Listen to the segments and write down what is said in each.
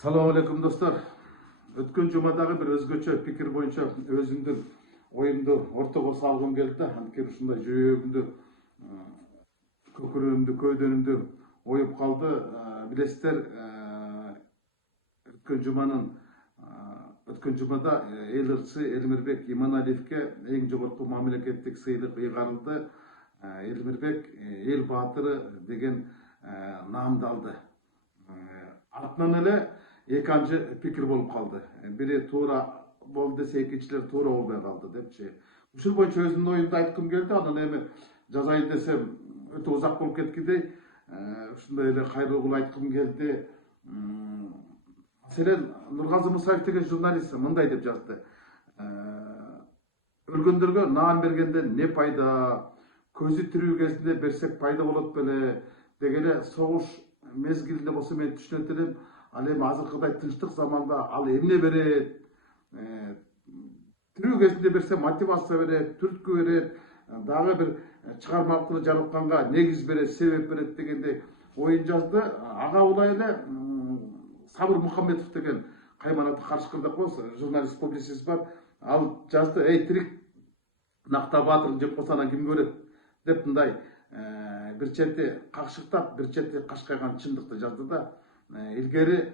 Салам алейкум достар. Өткөн жумадагы бир өзгөчө пикир боюнча өзүмдүн оюмду ортого салгым келди. Анткени ушундай жүрөгүмдү, көкүрөгүмдү, көөдөнүмдү оюп калды. Билесиздер, өткөн жумада эл ырчысы Элмирбек Иманалиевке эң жогорку мамлекеттик сыйлык ыйгарылды. Элмирбек эл баатыры деген наамды алды. Артынан эле эки анчы пикир болуп калды. Бири туура болду десе, экинчилер туура болбой калды депчи. Ушул боюнча өзүмдүн оюмду айткым келди. Анан эми жазайын десем өтө узак болуп кеткидей. Ушундай эле кайрылуу айткым келди. Маселен, Нургазы Мусаев деген журналист мындай деп жазды. Өлгөндөргө наам бергенден не пайда? Көзү тирүү кезинде берсек пайда болот беле? Дегеле согуш мезгилинде болсо мен түшүнөт элем. Ал эми азыркыдай тынчтык заманда ал эмне берет? Тирүү кезинде берсе мотивация берет, түрткү берет, дагы бир чыгармалык жаратканга негиз берет, себеп берет дегендей оюн жазды. Ага улай эле Сабыр Мухаммедов деген Кайманаты Карышкыр деп коебуз, журналист, публицист бар. Ал жазды: "Эй, тирик накта баатырын жеп койсо анан ким көрөт?" деп мындай бир чети какшыктап, бир чети кашкайган чындыкты жазды да. Илгери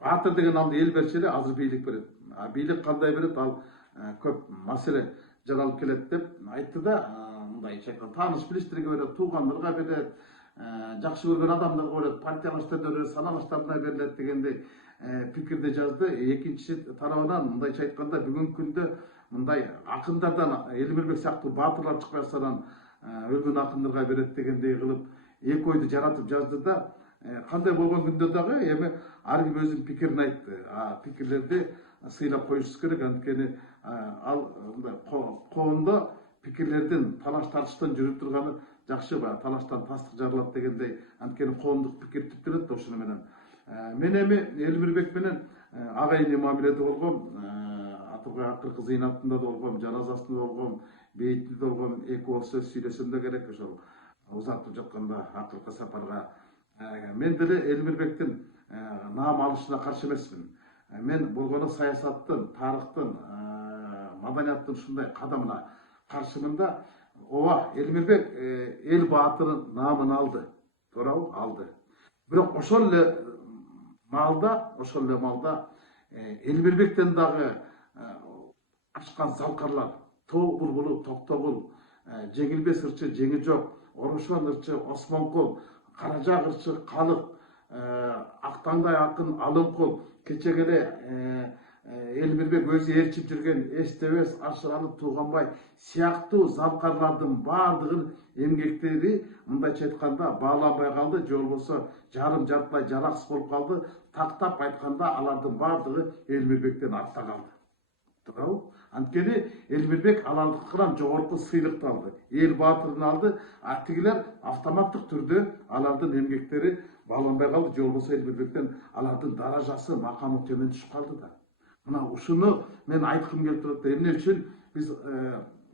баатыр деген намды эл берчү эле, азыр бийлик берет. Бийлик кандай берет? Ал көп маселе жаралып келет деп айтты да. Мындайча айтканда, тааныш билиштерге берет, туугандарга берет, жакшы көргөн адамдарга берет, партиялаштарына берет, саналаштарына берилет дегендей пикирди жазды. Экинчи тарабынан мындайча айтканда, бүгүнкү күндө мындай акындардан Элмирбек сыяктуу баатырлар чыкпай атса анан өлгөн акындарга берет дегендей кылып эки ойду жаратып жазды да. Кандай болгон күндө дагы эми ар ким өзүнүн пикирин айтты. Пикирлерди сыйлап коюшубуз керек. Анткени ал мындай коомдо пикирлердин талаш тартыштан жүрүп турганы жакшы. Талаштан тастык жарылат дегендей. Анткени коомдук пикир түптөлөт да ошону менен. Мен эми Элмирбек менен агайын мамиледе болгом. Атыбай акыркы зыйнатында да болгом, жаназасында да болгом, бейитинде да болгом. Эки ооз сөз сүйлөсөм да керек ошол узатып жатканда акыркы сапарга. Мен деле Элмирбектин наам алышына каршы эмесмин. Мен болгону саясаттын, тарыхтын, маданияттын ушундай кадамына каршымын да. Ооба, Элмирбек эл баатырынын наамын алды. Туурабы? Алды. Бирок ошол эле маалда Элмирбектен дагы ашкан залкарлар, Тоо булбулу, Токтогул, Жеңилбес ырчы, Жеңи жок, Орошон ырчы, Осмонкул, Каражак ырчы, Калык, Актаңдай акын Алынкул, кечеге эле Элмирбек өзү ээрчип жүргөн Эстебес, Ашыралы, Тууганбай сыяктуу залкарлардын баардыгынын эмгектери мындайча айтканда бааланбай калды, же болбосо жарым жартылай жараксыз болуп калды. Тактап айтканда алардын баардыгы Элмирбектен артта калды. Туурабы? Анткени Элмирбек алардыкынан жогорку сыйлыкты алды. Эл баатырын алды. Тигилер автоматтык түрдө алардын эмгектери бааланбай калды, же болбосо Элмирбектен алардын даражасы, макамы төмөн түшүп калды да. Мына ушуну мен айткым келип турат да. Эмне үчүн биз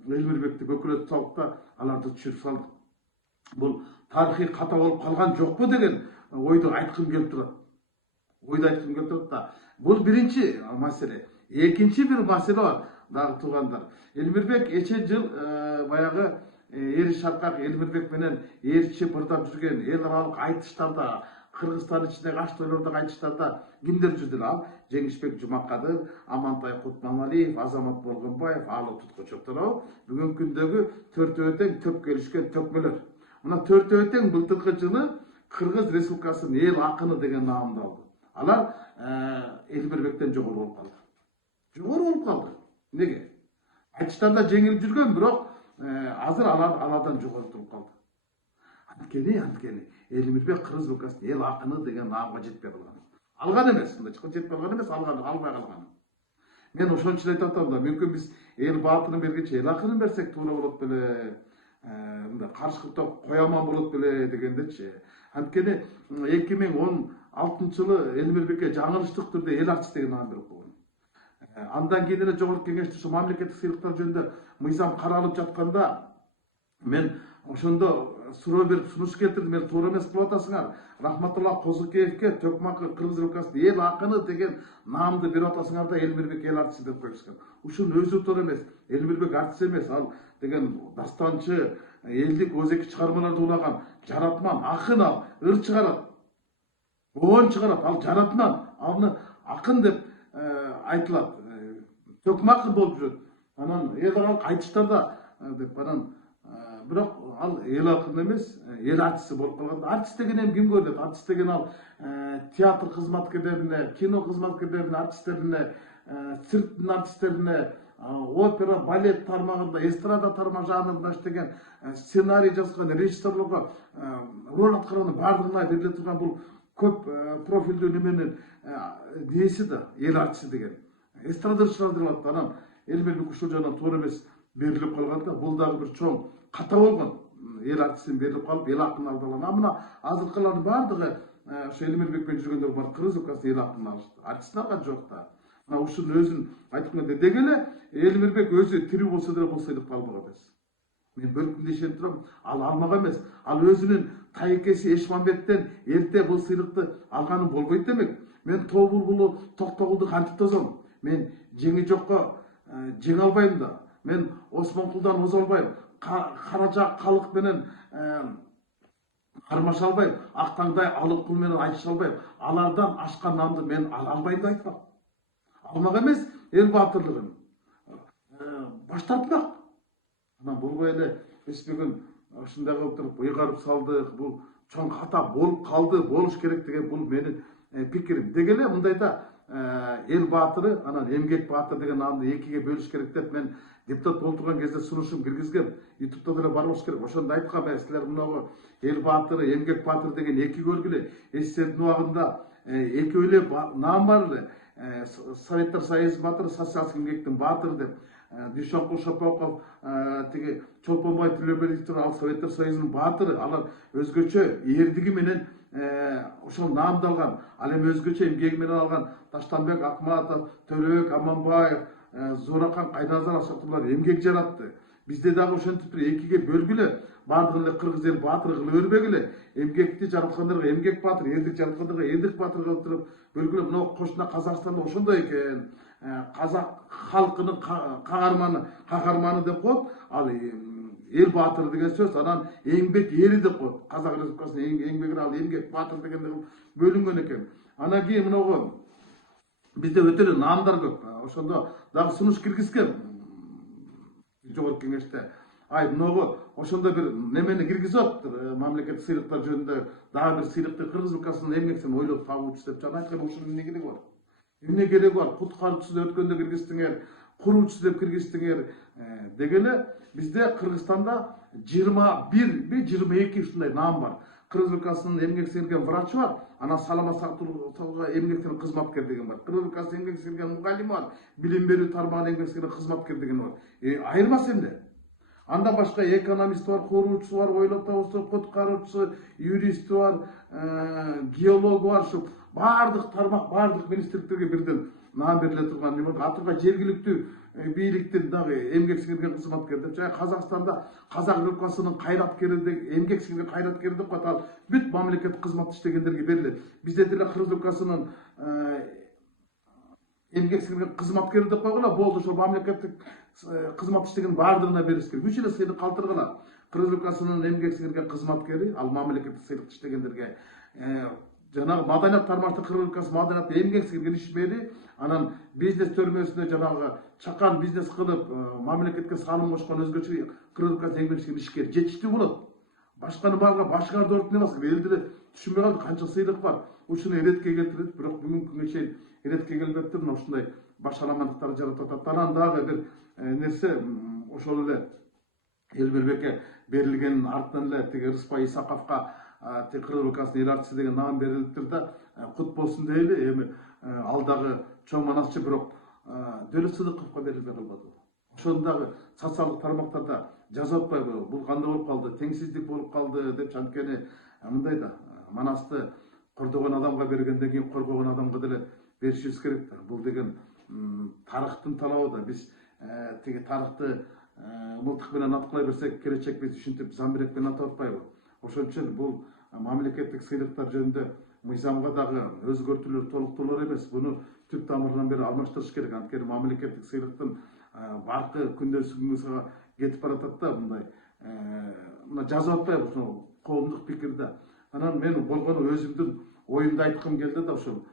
Элмирбекти көкөлөтүп салдык да аларды түшүрүп салдык? Бул тарыхый ката болуп калган жокпу деген ойду айткым келип турат. Да. Бул биринчи маселе. Экинчи бир маселе бар дагы, туугандар. Элмирбек эче жыл баягы Ери Шаркак Элмирбек менен ээрчи бырдап жүргөн эл аралык айтыштарда, Кыргызстан ичиндеги аш тойлордогу айтыштарда кимдер жүрдү? Ал Жеңишбек Жумакадыр, Амантай Кутманалиев, Азамат Болгонбаев, Алы Туткучуктар. Бүгүнкү күндөгү төртөө тең төп келишкен төкмөлөр. Мына төртөө тең былтыркы жылы Кыргыз Республикасынын эл акыны деген наамды алды. Алар Элмирбектен жогору болуп калды. Неге? Айтыштарда жеңилип жүргөн, бирок азыр алардан жогору туруп калды. Анткени Элмирбек Кыргыз Республикасынын эл акыны деген наамга жетпей калган. Алган эмес, жетпей калган эмес, албай калган. Мен ошон үчүн айтып атам да, мүмкүн биз эл баатырын бергенче эл акынын берсек туура болот беле, мындай каршылыктап кояман болот беле дегендечи. Анткени 2016 жылы Элмирбекке жаңылыштык түрдө эл артчысы деген наам берип койгон. Андан кийин эле жогорку кеңеште ушу мамлекеттик сыйлыктар жөнүндө мыйзам каралып жатканда мен ошондо суроо берип сунуш кетирди, мен туура эмес кылып атасыңар. Рахматулла Козукеевке Төкмакы Кыргыз Республикасынын эл акыны деген наамды берип атасыңар да Элмирбек эл артисти деп коюшкан. Ушунун өзү туура эмес. Элмирбек артист эмес, ал деген дастанчы, элдик өзеки чыгармаларды улаган жаратман, акын, ал ыр чыгарат, оон чыгарат, ал жаратман, аны акын деп айтылат. Төкмакы болуп жүрөт. Анан эл айтыштарда деп анан бирок ал эл акын эмес, эл артисти болуп калган. Артист деген эми ким көрүнөт? Артист деген ал театр кызматкерлерине, кино кызматкерлерине, артисттерине, цирктин артисттерине, опера, балет тармагында, эстрада тармагы жанрында иштеген, сценарий жазган режиссерлорго роль аткарган баардыгына бериле турган бул көп профилдүү неменин нээси да эл артисти деген. Эстрадачылар деп атат. Анан Элмирбек ушул жагынан туура эмес берилип калган да, бул дагы бир чоң ката болгон. Эл артистин берилип калып, эл акынын алдылган. Мына азыркылардын баардыгы ошо Элмирбек менен жүргөндөр бар, Кыргыз Республикасынын эл акынын алышты. Артисттин алган жок да. Мына ушунун өзүн айтканда деги эле Элмирбек өзү тирүү болсо деле бул сыйлыкты албаган эмес. Мен бөлкүмдө ишенип турам, ал алмаган эмес. Ал өзүнүн тайкеси Эшмамбеттен эрте бул сыйлыкты алганы болбойт демек. Мен тоо булбулу Токтогулду кантип тозом? Мен жеңи жокко жеңе албайм да. Мен Осмонкулдан озо албайм. Каражак калык менен кармаша албайм. Актаңдай алып кул менен айтыша албайм. Алардан ашкан намды мен ала албайм да айтпак. Алмак эмес эл баатырлыгын. Баш тартмак. Анан болбой эле эсбеген ушундай кылып туруп ыйгарып салдык. Бул чоң ката болуп калды, болуш керек деген бул менин пикирим. Деги эле мындайда эл баатыры, анан эмгек баатыр деген наамды экиге бөлүш керек деп мен депутат болуп турган кезде сунушум киргизгем. YouTube'да деле бар болуш керек. Ошондо айткам, силер мынагы эл баатыры, эмгек баатыр деген эки бөлгүлө. СССРдин убагында экөө эле наам бар эле. Советтер Союзунун баатыры, социалистик эмгектин баатыры деп. Дүйшөнкул Шапоков, тиги Чолпонбай Төлөбековдер ал Советтер Союзунун баатыры, алар өзгөчө эрдиги менен ошол наамдалган. Ал эми өзгөчө эмгеги менен алган Таштанбек Акматов, Төлөбек Аманбаев, Зууракан Кайназаров сыяктуулар эмгек жаратты. Бизде дагы ошентип экиге бөлгүлө, баардыгын эле кыргыз эл баатыры кыла бербегиле. Эмгекти жараткандарга эмгек баатыр, элдик жараткандарга элдик баатыр кылып туруп бөлгүлө. Мына кошуна Казакстанда ошондой экен. Казак халкынын кагарманы деп коет. Ал эл баатыры деген сөз, анан эмгек эри деп коет. Казак Республикасынын эмгегин ал эмгек баатыр дегенде бөлүнгөн экен. Анан кийин мынагу бизде өтө эле наамдар көп. Ошондо дагы сунуш киргизгем жогорку кеңеште. Мынагу ошондо бир немени киргизип атыптыр. Мамлекеттик сыйлыктар жөнүндө дагы бир сыйлыкты Кыргыз Республикасынын эмгексин ойлоп табуучусу деп жана айткан. Ушунун эмне кереги бар? Эмне кереги бар? Куткаруучусу деп өткөндө киргиздиңер, куруучусу деп киргиздиңер дегеле. Бизде Кыргызстанда 21-22 ушундай наам бар. Кыргыз Республикасынын эмгек сиңирген врачы бар, анан салама сактоого эмгектен кызматкер деген бар. Кыргыз Республикасынын эмгек сиңирген мугалими бар, билим берүү тармагында эмгек сиңирген кызматкер деген бар. Айырмасы эмне? Андан башка экономист бар, куруучусу бар, ойлоп табуучусу, куткаруучусу, юристи бар, геологу бар, ушу баардык тармак, баардык министрликтерге бирден наам бериле турган неме бар. Атырга жергиликтүү бийликтин дагы эмгек сиңирген кызматкер деп, жана Казакстанда Казак Республикасынын кайраткери деп, эмгек сиңирген кайраткери деп коет. Ал бүт мамлекеттик кызмат иштегендерге берилет. Бизде деле Кыргыз Республикасынын эмгек сиңирген кызматкери деп койгула, болду, ошол мамлекеттик кызмат иштеген баардыгына бериш керек. Үч эле сыйлык калтыргыла. Кыргыз Республикасынын эмгек сиңирген кызматкери, ал мамлекеттик сыйлык иштегендерге, жанагы маданият тармакта Кыргыз Республикасынын маданият эмгек сиңирген ишмери, анан бизнес төрмөсүндө жанагы чакан бизнес кылып, мамлекетке салым кошкон өзгөчө Кыргыз Республикасынын эмгек сиңирген ишкер жетиштүү болот. Башканы баарга башыңарды ооруп эмне кыласың? Эл деле түшүнбөй калды, канча сыйлык бар. Ушуну эретке келтирет, бирок бүгүнкү күнгө чейин эретке келбептир. Мына ушундай баш аламандыктарды жаратып атат. Анан дагы бир нерсе, ошол эле Элмирбекке берилгенин артынан эле тиги Рыспай Исаковго Кыргыз Республикасынын эл артисти деген наам берилиптир да, кут болсун дейли. Эми ал дагы чоң манасчы, бирок Дөлөт Сыдыковго берилбей калбады. Ошону дагы социалдык тармактарда жазып атпайбы? Бул кандай болуп калды? Теңсиздик болуп калды деп. Анткени мындай да, манасты кордогон адамга бергенден кийин коргогон адамга деле беришибиз керек да. Бул деген тарыхтын талабы да. Биз тиги тарыхты мылтык менен аткылай берсек, келечек биз ушинтип замбирек менен атап атпайбы? Ошон үчүн бул мамлекеттик сыйлыктар жөнүндө мыйзамга дагы өзгөртүүлөр, толуктоолор эмес, буну түп тамырынан бери алмаштырыш керек. Анткени мамлекеттик сыйлыктын баркы күндөн күнгө кетип баратат да мындай мына жазып атпайбы ушул коомдук пикирде. Анан мен болгону өзүмдүн оюмду айткым келди да ушул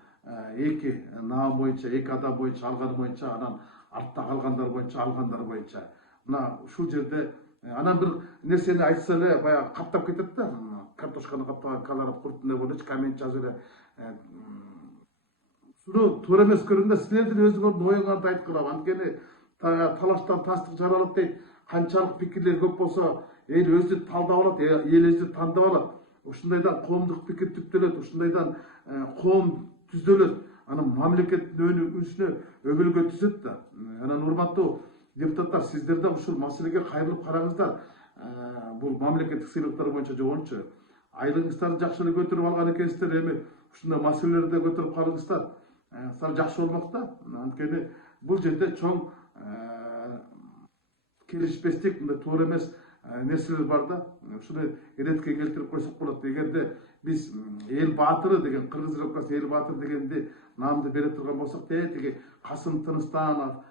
эки наам боюнча, эки адам боюнча алган боюнча, анан артта калгандар боюнча алгандар боюнча. Мына ушул жерде анан бир нерсени айтса эле баягы каптап кетет да. Картошканы каптаган каларып куртундай болчу, коммент жазып эле. Ушуну туура эмес көрдүм да, силердин өзүңөрдүн оюңарды айткыла. Анткени талаштан тастык жаралат дейт. Канчалык пикирлер көп болсо, эл өзү талдап алат, эл өзү тандап алат. Ушундайдан коомдук пикир түптөлөт, ушундайдан коом түзөлөт. Анан мамлекеттин өнүгүшүнө өбөлгө түзөт да. Анан урматтуу депутаттар, сиздер да ушул маселеге кайрылып караңыздар. Бул мамлекеттик сыйлыктар боюнча жогончу айлыгыңыздарды жакшы эле көтөрүп алган экенсиздер, эми ушундай маселелерди көтөрүп калыңыздар. Сал жакшы болмок да. Анткени бул жерде чоң келишпестик, мындай туура эмес нерселер бар да. Ушуну иретке келтирип койсок болот. Эгерде биз эл баатыры деген, Кыргыз Республикасы эл баатыры дегенди наамды бере турган болсок, тиги Касым Тыныстанов,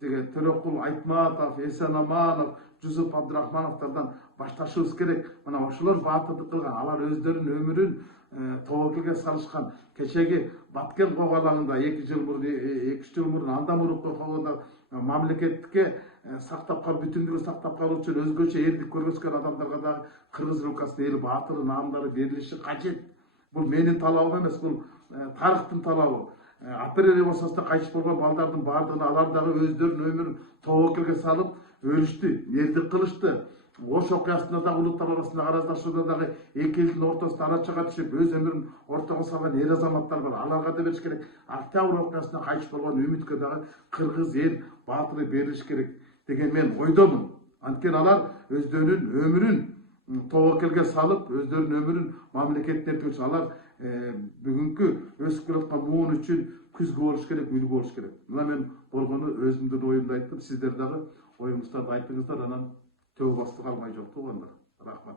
тиги Төрөкул Айтматов, Эсен Аманов, Жусуп Абдрахмановдордон башташыбыз керек. Мына ошолор баатырдык кылган, алар өздөрүнүн өмүрүн тобокелге салышкан. Кечеги Баткен кобалаңында 2 жыл мурун, 2 жыл мурун андан мурунку койгондо мамлекетке сактап калып, бүтүндүгүн сактап калуу үчүн өзгөчө эрдик көргөзгөн адамдарга дагы Кыргыз Республикасынын эл баатыры наамдары берилиши кажет. Бул менин талабым эмес, бул тарыхтын талабы. Апрель революциясында кайтыш болгон балдардын баардыгына алар дагы өздөрүнүн өмүрүн тобокелге салып өлүштү, эрдик кылышты. Ош окуясында дагы улуттар арасында араздашууда дагы эки элдин ортосунда арачага түшүп өз өмүрүн ортого салган эл азаматтар бар. Аларга да бериш керек. Октябрь окуясында кайтыш болгон үмүткө дагы кыргыз эл баатыры берилиш керек деген мен ойдомун. Анткени алар өздөрүнүн өмүрүн тобокелге салып, өздөрүнүн өмүрүн мамлекеттин эртиң үчүн, алар бүгүнкү өсүп келаткан муун үчүн күзгү болуш керек, үлгү болуш керек. Мына мен болгону өзүмдүн оюмду айттым, сиздер дагы оюңуздарды айтыңыздар, анан төбө басты калмай жок болгондор. Рахмат.